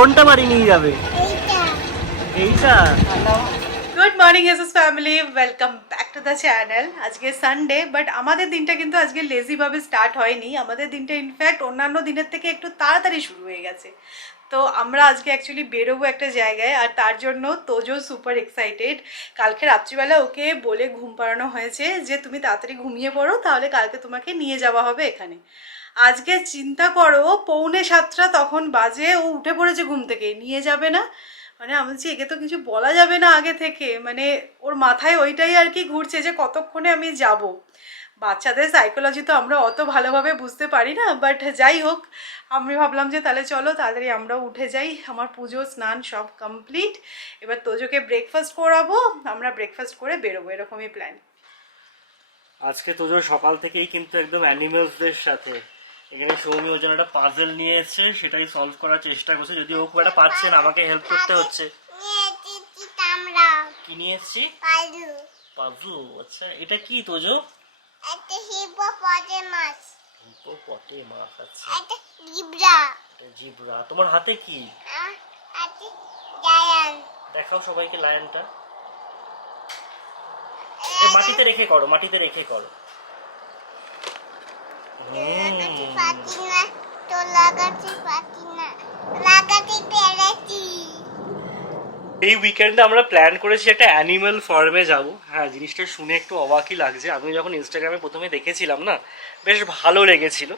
কোনটা বাড়ি নিয়ে যাবে? এইটা। Good morning SS family, welcome back to the channel. আজকে সানডে, বাট আমাদের দিনটা কিন্তু আজকে লেজিভাবে স্টার্ট হয়নি। আমাদের দিনটা ইনফ্যাক্ট অন্যান্য দিনের থেকে একটু তাড়াতাড়ি শুরু হয়ে গেছে। তো আমরা আজকে অ্যাকচুয়ালি বেরোবো একটা জায়গায়, আর তার জন্য তোজো সুপার এক্সাইটেড। কালকে রাত্রিবেলা ওকে বলে ঘুম পাড়ানো হয়েছে যে তুমি তাড়াতাড়ি ঘুমিয়ে পড়ো, তাহলে কালকে তোমাকে নিয়ে যাওয়া হবে এখানে। আজকে চিন্তা করো, 6:45 তখন বাজে, ও উঠে পড়েছে ঘুম থেকে, নিয়ে যাবে না। মানে আমি বলছি একে তো কিছু বলা যাবে না আগে থেকে, মানে ওর মাথায় ওইটাই আর কি ঘুরছে যে কতক্ষণে আমি যাব। বাচ্চাদের সাইকোলজি তো আমরা অত ভালোভাবে বুঝতে পারি না, বাট যাই হোক, আমি ভাবলাম যে তাহলে চলো তাড়াতাড়ি আমরাও উঠে যাই। আমার পুজো স্নান সব কমপ্লিট, এবার তোজোকে ব্রেকফাস্ট করাবো, আমরা ব্রেকফাস্ট করে বেরোবো, এরকমই প্ল্যান। আজকে তোজো সকাল থেকেই কিন্তু একদম অ্যানিমেলসদের সাথে। এখানে সৌমি ওর জন্য একটা পাজল নিয়ে এসেছে, সেটাই সলভ করার চেষ্টা করছে, যদি ও খুব একটা পারছে না, আমাকে হেল্প করতে হচ্ছে। কি নিয়ে এসেছি? পাজু। আচ্ছা, এটা কি তোজো? একটা হিপোপটেমাস। হিপোপটেমাস, আচ্ছা। একটা জিব্রা। এটা জিব্রা। তোমার হাতে কি? একটা লায়ন। দেখাও সবাইকে লায়নটা। মাটিতে রেখে করো, মাটিতে রেখে করো। লাগাতে পারি না, তো লাগাতে পারি না, লাগাতে পেরেছি। এই উইকেন্ডে আমরা প্ল্যান করেছি একটা অ্যানিমাল ফার্মে যাব। হ্যাঁ, জিনিসটা শুনে একটু অবাকই লাগছে। আমি যখন ইনস্টাগ্রামে প্রথমে দেখেছিলাম না, বেশ ভালো লেগেছিল।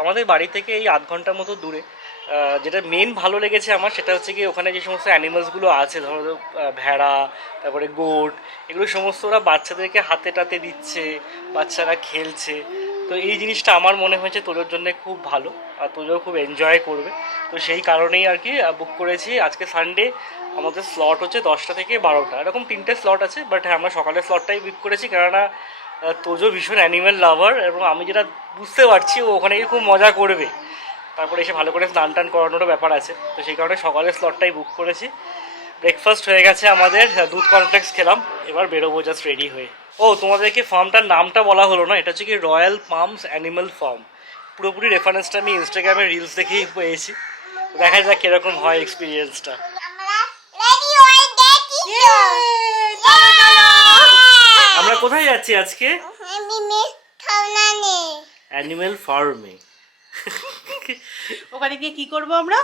আমাদের বাড়ি থেকে এই 8 ঘন্টার মতো দূরে। যেটা মেন ভালো লেগেছে আমার, সেটা হচ্ছে কি ওখানে যে সমস্ত অ্যানিমালসগুলো আছে, ধরো ভেড়া, তারপরে গোট, এগুলো সমস্ত ওরা বাচ্চাদেরকে হাতে টাতে দিচ্ছে, বাচ্চারা খেলছে। তো এই জিনিসটা আমার মনে হয়েছে তোর জন্য খুব ভালো, আর তোরও খুব এনজয় করবে। তো সেই কারণেই আর কি বুক করেছি। আজকে সানডে, আমাদের স্লট হচ্ছে 10টা থেকে 12টা, এরকম 3টে স্লট আছে। বাট হ্যাঁ, আমরা সকালের স্লটটাই বুক করেছি, কেননা তোজো ভীষণ অ্যানিম্যাল লাভার, এবং আমি যেটা বুঝতে পারছি ও ওখানে গিয়ে খুব মজা করবে। তারপরে এসে ভালো করে স্নান টান করানোরও ব্যাপার আছে, তো সেই কারণে সকালের স্লটটাই বুক করেছি। ব্রেকফাস্ট হয়ে গেছে আমাদের, দুধ কর্নফ্লেক্স খেলাম, এবার বেরোবো জাস্ট রেডি হয়ে। ও, তোমাদেরকে ফার্মটার নামটা বলা হলো না, এটা হচ্ছে কি রয়্যাল পামস অ্যানিমাল ফার্ম। পুরোপুরি রেফারেন্সটা আমি ইনস্টাগ্রামের রিলস দেখেই পেয়েছি। দেখা যাক কিরকম হয় এক্সপিরিয়েন্সটা। আমরা রেডি হয়ে গেছি। আমরা কোথায় যাচ্ছি আজকে? আমি মিস খাওনানে অ্যানিমাল ফার্মে। ওখানে গিয়ে কি করবো আমরা?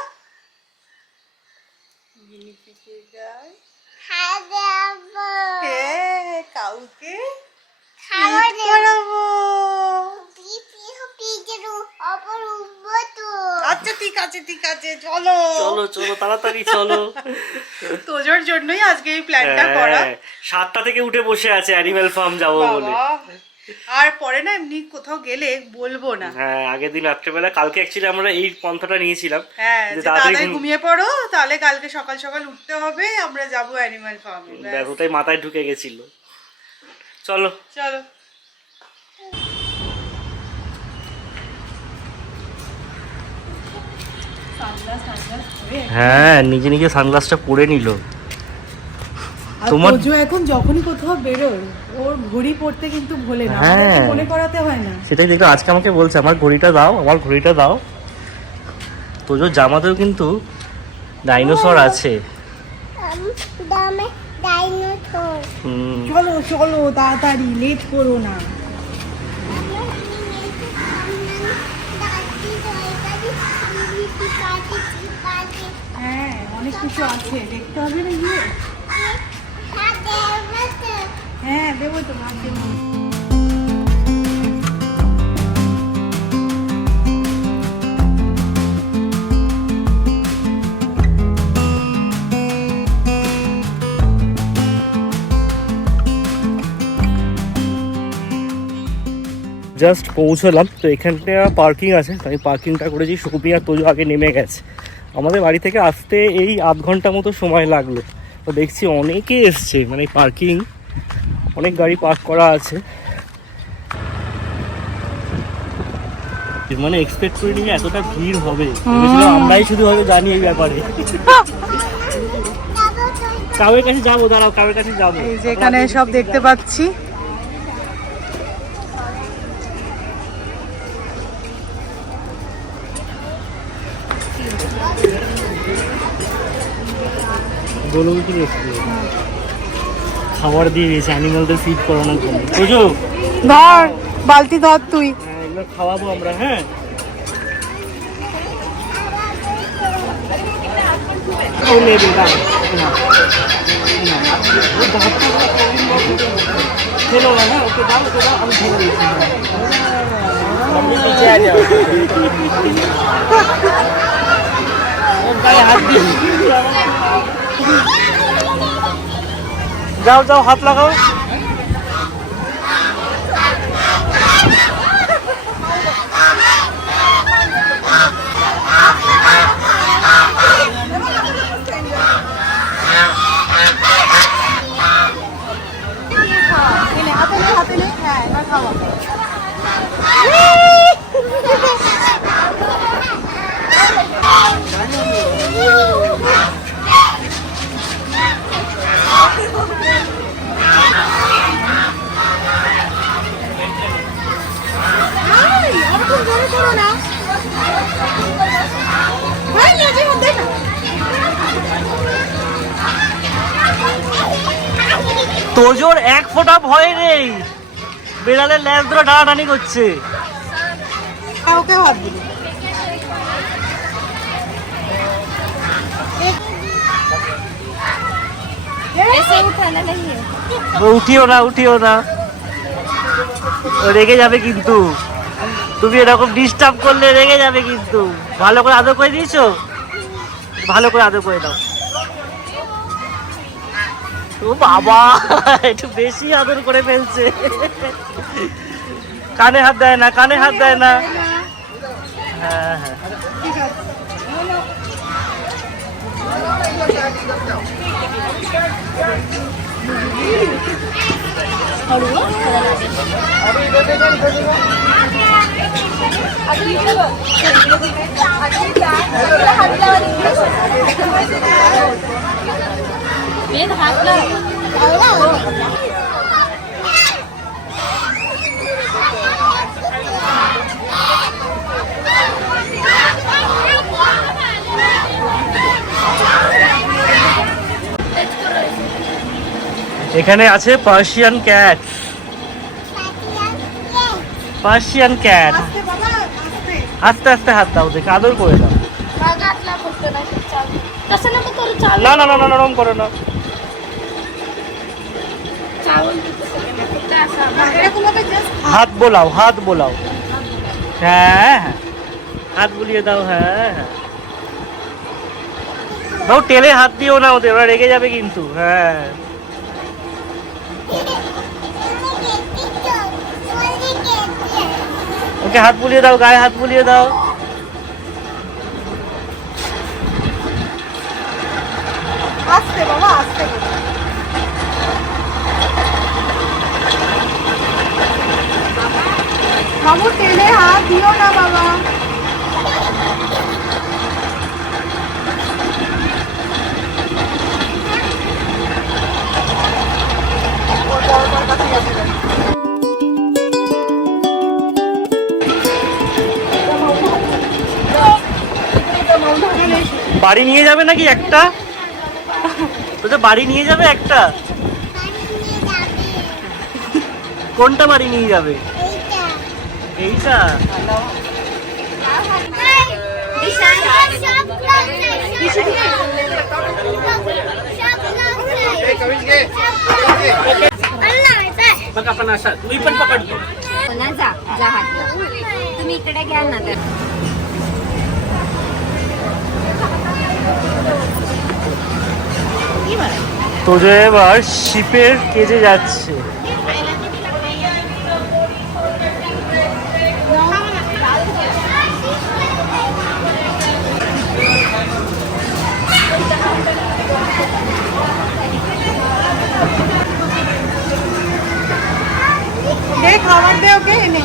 খাওয়াবো। কাউকে খাওয়াবো। পিপি পিজরু অপর উঠবো তো। আচ্ছা ঠিক আছে ঠিক আছে, চলো চলো চলো তাড়াতাড়ি চলো। তোজোর জন্যই আজকে এই প্ল্যানটা করা। 7টা থেকে উঠে বসে আছে অ্যানিমাল ফার্ম যাবো বলে। আর পরে না এমনি কোথাও গেলে বলবো না। হ্যাঁ, আগের দিন রাত্রেবেলা, কালকে অ্যাকচুয়ালি আমরা এই পন্থাটা নিয়েছিলাম। হ্যাঁ, যে যে তাড়াতাড়ি ঘুমিয়ে পড়ো, তাহলে কালকে সকাল সকাল উঠতে হবে, আমরা যাবো অ্যানিমাল ফার্মে। ব্যাস, ওটাই মাথায় ঢুকে গেছিল। চলো চলো। হ্যাঁ, নিজে নিজে সানগ্লাসটা পরে নিল। তোমার তোজো এখন যখনই কোথাও বেরোয়, ওর ঘড়ি পড়তে কিন্তু ভোলে না, আমাদেরকে মনে করাতে হয় না। সেটাই দেখো, আজকে আমাকে বলছে আমার ঘড়িটা দাও, আমার ঘড়িটা দাও। তোজোর জামাতেও কিন্তু ডাইনোসর আছে। দামে ডাইনোসর। চলো চলো তাড়াতাড়ি, লেট করো না। হ্যাঁ, অনেক কিছু আছে, দেখতে হবে না গিয়ে। হ্যাঁ দেবো তো, ভাত দেবো। জাস্ট পৌঁছলাম, তো এখানটা পার্কিং আছে, আমি পার্কিংটা করেছি। সৌমি আর তোজো আগে নেমে গেছে। আমাদের বাড়ি থেকে আসতে এই 8 ঘন্টা মতো সময় লাগলো। তো দেখছি অনেকে এসছে, মানে পার্কিং অনেক গাড়ি পার্ক করা আছে। মানে এক্সপেক্ট করিনি এতটা ভিড় হবে, ভেবেছিলাম আমরাই শুধু হয়তো জানি এই ব্যাপারে। কাউয়ের কাছে যাবো, দাঁড়াও, কাউয়ের কাছে যাবো। এই যে এখানে সব দেখতে পাচ্ছি, গোলমুখী রেখে খাবার দিয়ে দিয়েছে অ্যানিমালদের ফিড করানোর জন্য। বুঝো ধর বালতি ধর তুই। হ্যাঁ এগুলো খাওয়াবো আমরা। হ্যাঁ ও নেবে দাও খেলো না। হ্যাঁ ওকে দাও ওকে দাও, আমি খেলে দিচ্ছি। হাত দিয়ে যাও যাও হাত লাগাও। তোজোর এক ফোঁটা ভয় নেই, বেড়ালের ল্যাজ ধরে টানাটানি করছে। ওকে হাত দিবি। উঠিও না উঠিও না, ও রেগে যাবে কিন্তু। তুমি এরকম ডিস্টার্ব করলে রেগে যাবে কিন্তু। ভালো করে আদর করে দিয়েছো, ভালো করে আদর করে দাও। ও বাবা একটু বেশি আদর করে ফেলছে। কানে হাত দেয় না, কানে হাত দেয় না। হ্যাঁ হ্যাঁ এখানে আছে পার্সিয়ান ক্যাট। Persian cat. আস্তে আস্তে হাত দাও, দেখে আদর করে দাও। না না না না নরম করো না। হাত বোলাও, হাত বোলাও। হ্যাঁ হ্যাঁ হাত বুলিয়ে দাও। হ্যাঁ হ্যাঁ দাও, টেলে হাত দিও না ওদের, ওরা রেগে যাবে কিন্তু। হ্যাঁ ওকে হাত বুলিয়ে দাও, গায়ে হাত বুলিয়ে দাও। আস্তে বাবা আস্তে। বাবু টেনে হাত দিও না বাবা। বাড়ি নিয়ে যাবে নাকি একটা? তো বাড়ি নিয়ে যাবে একটা? কোনটা বাড়ি নিয়ে যাবে? এইটা? तुम्ही पण पकडतो ना जा जा हात लाव. तुम्ही इकडे घ्या ना तर তোজো এবার শিপের কেজে যাচ্ছে। খাবার দে ওকে এনে।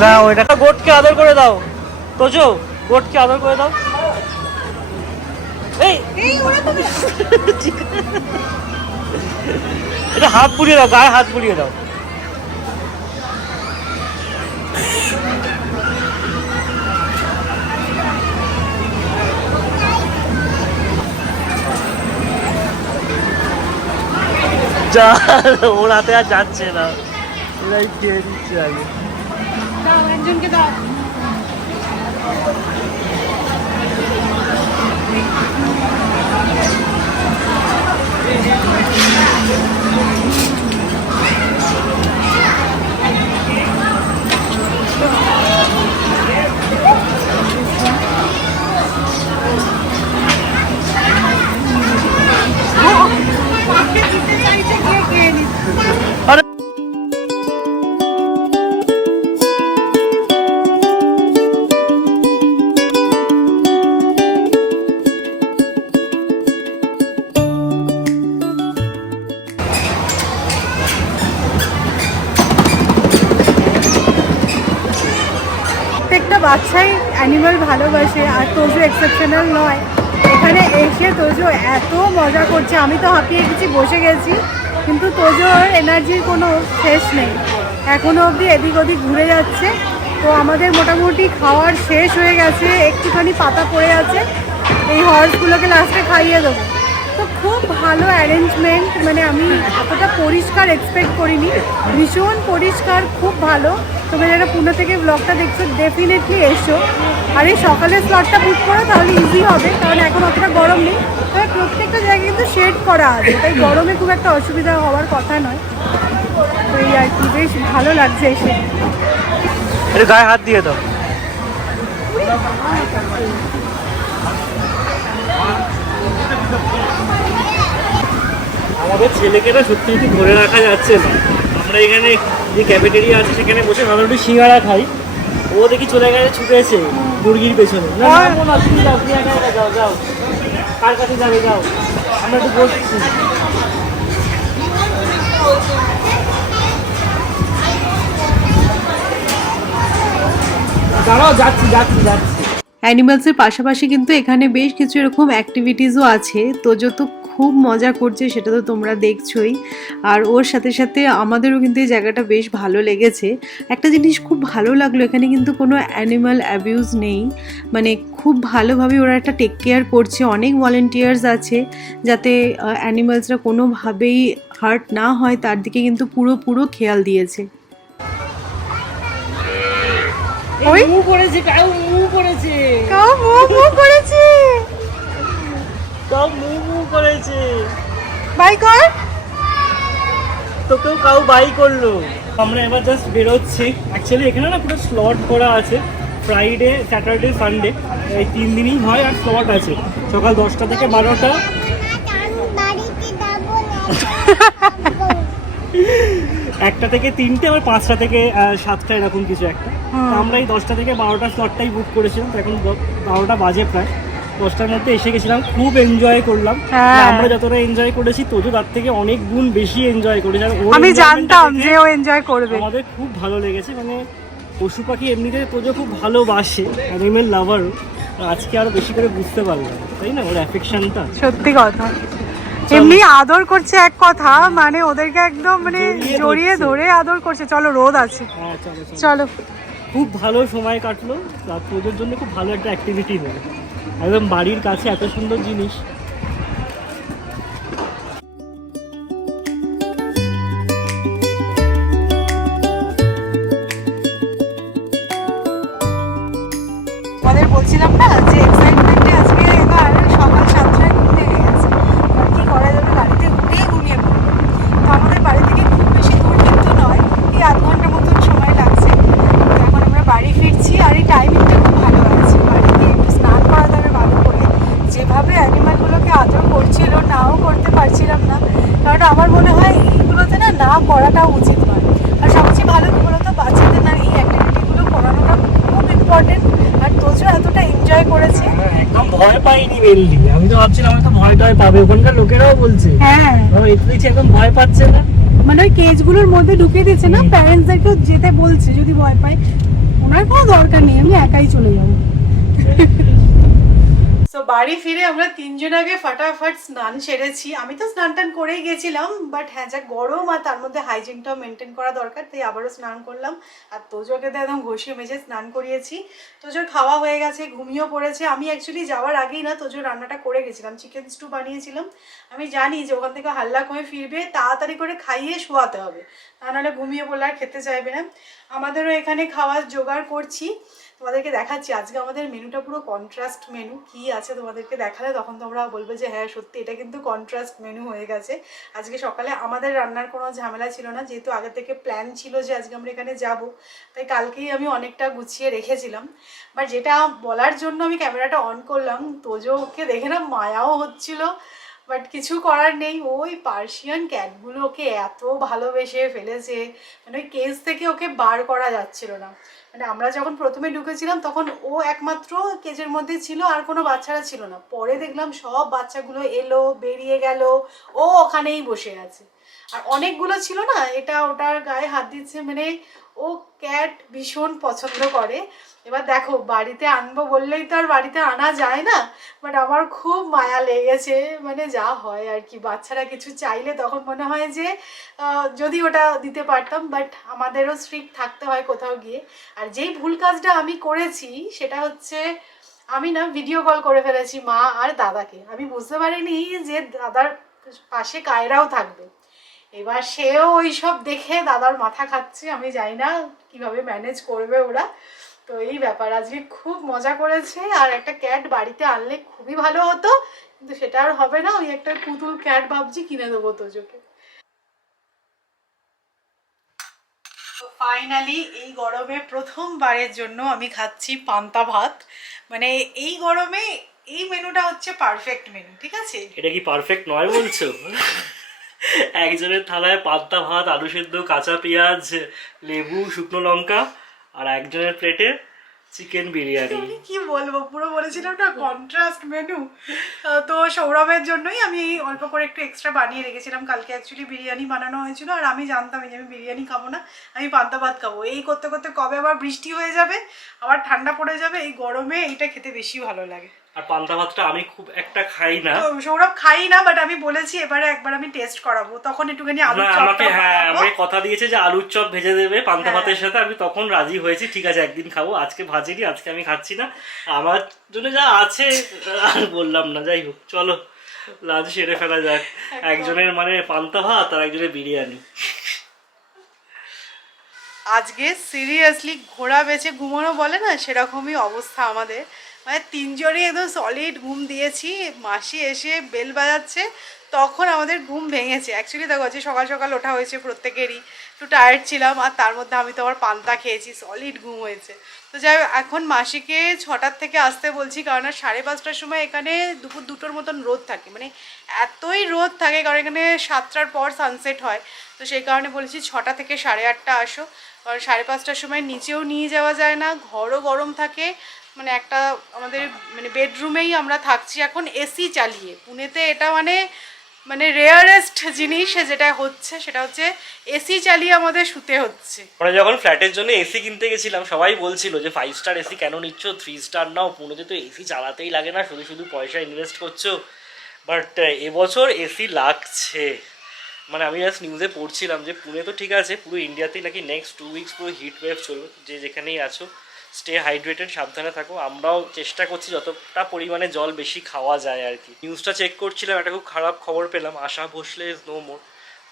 না ওইটা গোটকে আদর করে দাও। তোজো গোটকে আদর করে দাও। এই এটা হাত বুলিয়ে দাও, গায়ে হাত বুলিয়ে দাও। যা ওর হাতে আর যাচ্ছে না, ওরাই খেয়ে দিচ্ছে আগে। দাও একজনকে দাও। আরে প্রত্যেকটা বাচ্চাই অ্যানিমাল ভালোবাসে, আর তোজো এক্সেপশনাল নয়। এখানে এসে তোজো এত মজা করছে, আমি তো হাঁপিয়ে গেছি, বসে গেছি, কিন্তু তোজোর এনার্জির কোনো শেষ নেই। এখনও অবধি এদিক ওদিক ঘুরে যাচ্ছে। তো আমাদের মোটামুটি খাওয়ার শেষ হয়ে গেছে, একটুখানি পাতা পড়ে আছে, এই হর্সগুলোকে লাস্টে খাইয়ে দেবো। তো খুব ভালো অ্যারেঞ্জমেন্ট, মানে আমি এতটা পরিষ্কার এক্সপেক্ট করিনি, ভীষণ পরিষ্কার, খুব ভালো। তোমরা যারা পুনে থেকে ব্লগটা দেখছো ডেফিনেটলি এসো, আর এই সকালের স্লটটা বুক করো, তাহলে ইজি হবে, কারণ এখন অতটা গরম নেই। তবে প্রত্যেকটা জায়গায় কিন্তু শেড করা আছে, তাই গরমে খুব একটা অসুবিধা হওয়ার কথা নয়। তো এই আর কি, বেশ ভালো লাগছে এসে। আরে গায়ে হাত দিয়ে দাও। আমাদের ছেলেকে না সত্যি সত্যি ধরে রাখা যাচ্ছে না। আমরা এখানে যে ক্যাফেটেরিয়া আছে সেখানে বসে ভাবলাম একটু সিঙ্গাড়া খাই, ও দেখি চলে গেছে ছুটেছে মুরগির পেছনে। না নামো না, তুমি যাও, তুমি একা একা যাও, যাও, কার কাছে যাবে যাও, আমরা একটু বসছি। দাঁড়াও, যাচ্ছি যাচ্ছি যাচ্ছি। অ্যানিমালসের পাশাপাশি কিন্তু এখানে বেশ কিছু এরকম অ্যাক্টিভিটিসও আছে। তোজো তো খুব মজা করছে, সেটা তো তোমরা দেখছোই। আর ওর সাথে সাথে আমাদেরও কিন্তু এই জায়গাটা বেশ ভালো লেগেছে। একটা জিনিস খুব ভালো লাগলো, এখানে কিন্তু কোনো অ্যানিমাল অ্যাবিউজ নেই, মানে খুব ভালোভাবে ওরা একটা টেক কেয়ার করছে। অনেক ভলেন্টিয়ার্স আছে যাতে অ্যানিমালসরা কোনোভাবেই হার্ট না হয়, তার দিকে কিন্তু পুরো খেয়াল দিয়েছে। ওই মু করেছে, কাউ মু করেছে, কাউ মু করেছে, কাউ মু করেছে, বাই কর, তোকেও কাউ বাই করলো। আমরা এবার জাস্ট বেরোচ্ছি। অ্যাকচুয়ালি এখানে না পুরো স্লট করা আছে, ফ্রাইডে, স্যাটারডে, সানডে, এই 3 দিনই হয়, আর স্লট আছে সকাল 10টা থেকে 12টা, বাড়িতে যাবো না। 1টা থেকে 3টে, আবার 5টা থেকে 7টা, এরকম কিছু একটা। তো আমরা এই 10টা থেকে 12টা স্লটটাই বুক করেছিলাম। তো এখন 12টা বাজে প্রায়, 10টার মধ্যে এসে গেছিলাম। খুব এনজয় করলাম। আমরা যতটা এনজয় করেছি তোজো তার থেকে অনেক গুণ বেশি এনজয় করেছে। আর ওর আমি enjoyment জানতাম দেখে যে ও এনজয় করবে। আমাদের খুব ভালো লেগেছে। মানে পশু পাখি এমনিতে তোজো খুব ভালোবাসে, অ্যানিমেল লাভারও। আজকে আরো বেশি করে বুঝতে পারলাম, তাই না, ওর অ্যাফেকশনটা। সত্যি কথা, এমনি আদর করছে এক কথা, মানে ওদেরকে একদম মানে জড়িয়ে ধরে আদর করছে। চলো, রোদ আছে, হ্যাঁ চলো চলো। চলো। খুব ভালো সময় কাটলো, আর তোদের জন্য খুব ভালো একটা অ্যাক্টিভিটি হলো, একদম বাড়ির কাছে এত সুন্দর জিনিস। আমাদের বলছিলাম না যে এক্সাইটমেন্টে আজকে এবার সকাল 7টায় ঘুম ভেঙে গেছে। আর কি করা যাবে, গাড়িতে উঠেই ঘুমিয়ে পড়বো। তো আমাদের বাড়ি থেকে খুব বেশি দূর কিন্তু নয়, এই আধ ঘন্টার মতন সময় লাগছে। তো এখন আমরা বাড়ি ফিরছি, আর এই টাইমিংটা খুব ভালো আছে। বাড়ি গিয়ে একটু স্নান করা যাবে ভালো করে। যেভাবে অ্যানিমালগুলোকে আদর করছিল, নাও করতে পারছিলাম না, কারণ আমার মনে হয় এইগুলোতে না করাটা উচিত নয়। আর সবচেয়ে ভালো কি বলতো, বাচ্চাদের না এই অ্যাক্টিভিটিগুলো করানোটা খুব ইম্পর্টেন্ট। আর তোজো এতটা এনজয় করেছে, একদম ভয় পাইনি মেনলি। আমি তো ভাবছিলাম হয়তো ভয় টয় পাবে, ওখানকার লোকেরাও বলছে। হ্যাঁ, একটু দেখছি একদম ভয় পাচ্ছে না। মানে ওই কেজগুলোর মধ্যে ঢুকিয়ে দিচ্ছে না, প্যারেন্টসদেরকেও যেতে বলছে যদি ভয় পায়। ওনার কোনো দরকার নেই, আমি একাই চলে যাবো। সো বাড়ি ফিরে আমরা তিনজন আগে ফাটাফাট স্নান সেরেছি। আমি তো স্নান টান করেই গেছিলাম, বাট হ্যাঁ যা গরম আর তার মধ্যে হাইজিনটাও মেনটেন করা দরকার, তাই আবারও স্নান করলাম। আর তোজোকে তো একদম ঘষিয়ে মেজে স্নান করিয়েছি। তোজোর খাওয়া হয়ে গেছে, ঘুমিয়েও পড়েছে। আমি অ্যাকচুয়ালি যাওয়ার আগেই না তোজোর রান্নাটা করে গেছিলাম, চিকেন স্টু বানিয়েছিলাম। আমি জানি যে ওখান থেকে হাল্লা কমে ফিরবে, তাড়াতাড়ি করে খাইয়ে শোয়াতে হবে, তা নাহলে ঘুমিয়ে পড়লে আর খেতে চাইবে না। আমাদেরও এখানে খাওয়ার জোগাড় করছি, তোমাদেরকে দেখাচ্ছি। আজকে আমাদের মেনুটা পুরো কন্ট্রাস্ট মেনু। কি আছে তোমাদেরকে দেখালে তখন তোমরা বলবে যে হ্যাঁ সত্যি এটা কিন্তু কন্ট্রাস্ট মেনু হয়ে গেছে। আজকে সকালে আমাদের রান্নার কোনো ঝামেলা ছিল না, যেহেতু আগে থেকে প্ল্যান ছিল যে আজকে আমরা এখানে যাব, তাই কালকেই আমি অনেকটা গুছিয়ে রেখেছিলাম। বাট যেটা বলার জন্য আমি ক্যামেরাটা অন করলাম, তোজোকে দেখে না মায়াও হচ্ছিল, বাট কিছু করার নেই। ওই পার্সিয়ান ক্যাটগুলো ওকে এত ভালোবেসে ফেলেছে, মানে ওই কেজ থেকে ওকে বার করা যাচ্ছিল না। মানে আমরা যখন প্রথমে ঢুকেছিলাম তখন ও একমাত্র কেজের মধ্যে ছিল, আর কোনো বাচ্চারা ছিল না। পরে দেখলাম সব বাচ্চাগুলো এলো, বেরিয়ে গেল, ও ওখানেই বসে আছে। আর অনেকগুলো ছিল না, এটা ওটার গায়ে হাত দিচ্ছে, মানে ও ক্যাট ভীষণ পছন্দ করে। এবার দেখো বাড়িতে আনবো বললেই তো আর বাড়িতে আনা যায় না, বাট আমার খুব মায়া লেগেছে। মানে যা হয় আর কি, বাচ্চারা কিছু চাইলে তখন মনে হয় যে যদি ওটা দিতে পারতাম, বাট আমাদেরও স্ট্রিক্ট থাকতে হয় কোথাও গিয়ে। আর যেই ভুল কাজটা আমি করেছি সেটা হচ্ছে আমি না ভিডিও কল করে ফেলেছি মা আর দাদাকে। আমি বুঝতে পারিনি যে দাদার পাশে কায়রাও থাকবে। এবার সেও ওই সব দেখে দাদার মাথা খাচ্ছে, আমি জানি না কিভাবে ম্যানেজ করবে ওরা। তো এই ব্যাপার, আজকে খুব মজা করেছে। আর একটা ক্যাট বাড়িতে আনলে খুবই ভালো হতো, কিন্তু সেটা আর হবে না। ওই একটা পুতুল ক্যাট ভাবছি কিনে দেবো তোজোকে। তো ফাইনালি এই গরমে প্রথমবারের জন্য আমি খাচ্ছি পান্তা ভাত। মানে এই গরমে এই মেনুটা হচ্ছে পারফেক্ট মেনু, ঠিক আছে? এটা কি পারফেক্ট নয় বলছো? একজনের থালায় পান্তা ভাত, আলু সেদ্ধ, কাঁচা পেঁয়াজ, লেবু, শুকনো লঙ্কা, আর একজনের প্লেটে চিকেন বিরিয়ানি। আমি কি বলবো, পুরো বলেছিলাম না কন্ট্রাস্ট মেনু। তো সৌরভের জন্যই আমি এই অল্প করে একটু এক্সট্রা বানিয়ে রেখেছিলাম। কালকে অ্যাকচুয়ালি বিরিয়ানি বানানো হয়েছিল, আর আমি জানতাম যে আমি বিরিয়ানি খাবো না, আমি পান্তা ভাত খাবো। এই করতে করতে কবে আবার বৃষ্টি হয়ে যাবে, আবার ঠান্ডা পড়ে যাবে। এই গরমে এইটা খেতে বেশি ভালো লাগে। আর পান্তা ভাতটা আমি খুব একটা খাই না। তো সৌরভ খাই না, বাট আমি বলেছি এবারে একবার আমি টেস্ট করাবো, তখন একটুখানি আলু না, আমাকে আমাকে কথা দিয়েছে যে আলুর চপ ভেজে দেবে পান্তা ভাতের সাথে। আমি তখন রাজি হয়েছি, ঠিক আছে একদিন খাবো। আজকে ভাজিনি, আজকে আমি খাচ্ছি না। আমার জন্য যা আছে আর বললাম না। যাই হোক, চলো লাঞ্চ সেরে ফেলা যাক। একজনের মানে পান্তা ভাত আর একজনের বিরিয়ানি। আজকে সিরিয়াসলি ঘোড়া বেচে ঘুমানো বলে না, সেরকমই অবস্থা আমাদের। মানে তিনজনই একদম সলিড ঘুম দিয়েছি। মাসি এসে বেল বাজাচ্ছে, তখন আমাদের ঘুম ভেঙেছে। অ্যাকচুয়ালি দেখো যে সকাল সকাল ওঠা হয়েছে প্রত্যেকেরই, একটু টায়ার্ড ছিলাম, আর তার মধ্যে আমি তো আবার পান্তা খেয়েছি, সলিড ঘুম হয়েছে। তো যাই হোক, এখন মাসিকে 6টার থেকে আসতে বলছি, কারণ আর 5:30টার সময় এখানে দুপুর 2টোর মতন রোদ থাকে। মানে এতই রোদ থাকে, কারণ এখানে 7টার পর সানসেট হয়। তো সেই কারণে বলেছি 6টা থেকে 8:30 আসো, কারণ 5:30টার সময় নিচেও নিয়ে যাওয়া যায় না, ঘরও গরম থাকে। মানে একটা আমাদের মানে বেডরুমেই আমরা থাকছি এখন এসি চালিয়ে। পুনেতে এটা মানে মানে রেয়ারেস্ট জিনিস যেটা হচ্ছে, সেটা হচ্ছে এসি চালিয়ে আমাদের শুতে হচ্ছে। আমরা যখন ফ্ল্যাটের জন্য এসি কিনতে গেছিলাম, সবাই বলছিল যে 5 স্টার এসি কেন নিচ্ছ, 3 স্টার নাও, পুনেতে তো এসি চালাতেই লাগে না, শুধু শুধু পয়সা ইনভেস্ট করছো। বাট এবছর এসি লাগছে। মানে আমি জাস্ট নিউজে পড়ছিলাম যে পুনে তো ঠিক আছে, পুরো ইন্ডিয়াতেই নাকি নেক্সট 2 উইকস পুরো হিট ওয়েভ চলবে। যে যেখানেই আছো স্টে হাইড্রেটেড, সাবধানে থাকো। আমরাও চেষ্টা করছি যতটা পরিমাণে জল বেশি খাওয়া যায় আর কি। নিউজটা চেক করছিলাম, একটা খুব খারাপ খবর পেলাম, আশা ভোসলে ইজ নো মোর।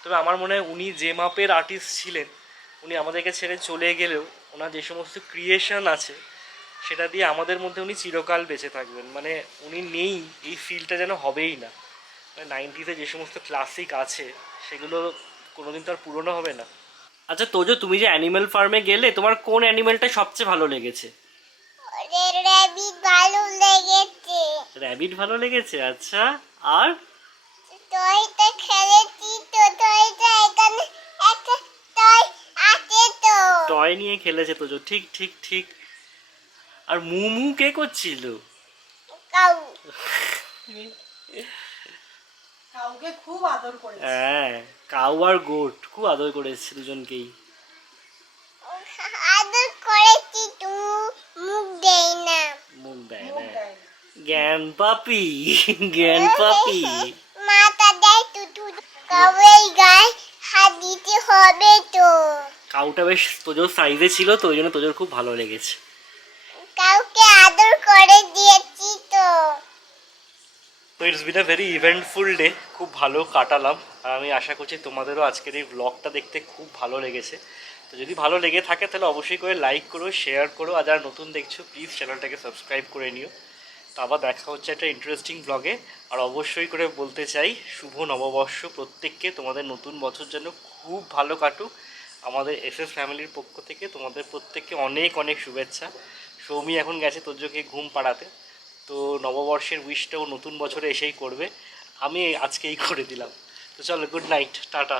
তবে আমার মনে হয় উনি যে মাপের আর্টিস্ট ছিলেন, উনি আমাদেরকে ছেড়ে চলে গেলেও ওনার যে সমস্ত ক্রিয়েশন আছে সেটা দিয়ে আমাদের মধ্যে উনি চিরকাল বেঁচে থাকবেন। মানে উনি নেই, এই ফিলটা যেন হবেই না। মানে 90s যে সমস্ত ক্লাসিক আছে সেগুলো কোনোদিন তো আর পুরনো হবে না। আচ্ছা তোজো, তুমি যে অ্যানিমেল ফার্মে গেলে, তোমার কোন অ্যানিমেলটা সবচেয়ে ভালো লেগেছে? রেবিট ভালো লেগেছে। র্যাবিট ভালো লেগেছে, আচ্ছা। আর টয়টা খেলেছি তো, টয়টা এখানে একটা টয় আছে তো। টয় নিয়ে খেলেছে তোজো, ঠিক ঠিক ঠিক। আর মুমু কে করছিল? কাউ কাউকে খুব আদর করেছে। হ্যাঁ, কাউ আর গোট খুব আদর করেছে দুজনকেই। আদর করেছি, তু মুখ দেই না। মুখ দেয় মুখ না, দেয় না। জ্ঞান পাপি, জ্ঞান পাপি। মাথা দেয় টুটু কবে গায়ে হাত দিতে হবে তো কাউটা বেশ তোজোর সাইজে ছিল তো ওই জন্য তোজোর খুব ভালো লেগেছে। কাউকে আদর করে দিয়েছি তো তো it's been a very eventful day, খুব ভালো কাটালাম। আর আমি আশা করছি তোমাদেরও আজকের এই ব্লগটা দেখতে খুব ভালো লেগেছে। তো যদি ভালো লেগে থাকে তাহলে অবশ্যই করে লাইক করো, শেয়ার করো, আর যারা নতুন দেখছো প্লিজ চ্যানেলটাকে সাবস্ক্রাইব করে নিও। তো আবার দেখা হচ্ছে একটা ইন্টারেস্টিং ব্লগে। আর অবশ্যই করে বলতে চাই শুভ নববর্ষ প্রত্যেককে, তোমাদের নতুন বছর যেন খুব ভালো কাটুক। আমাদের এসএস ফ্যামিলির পক্ষ থেকে তোমাদের প্রত্যেককে অনেক অনেক শুভেচ্ছা। সৌমি এখন গেছে তোজোকে ঘুম পাড়াতে, তো নববর্ষের উইশটাও নতুন বছরে এসেই করবে, আমি আজকেই করে দিলাম। তো চলো, গুড নাইট, টাটা।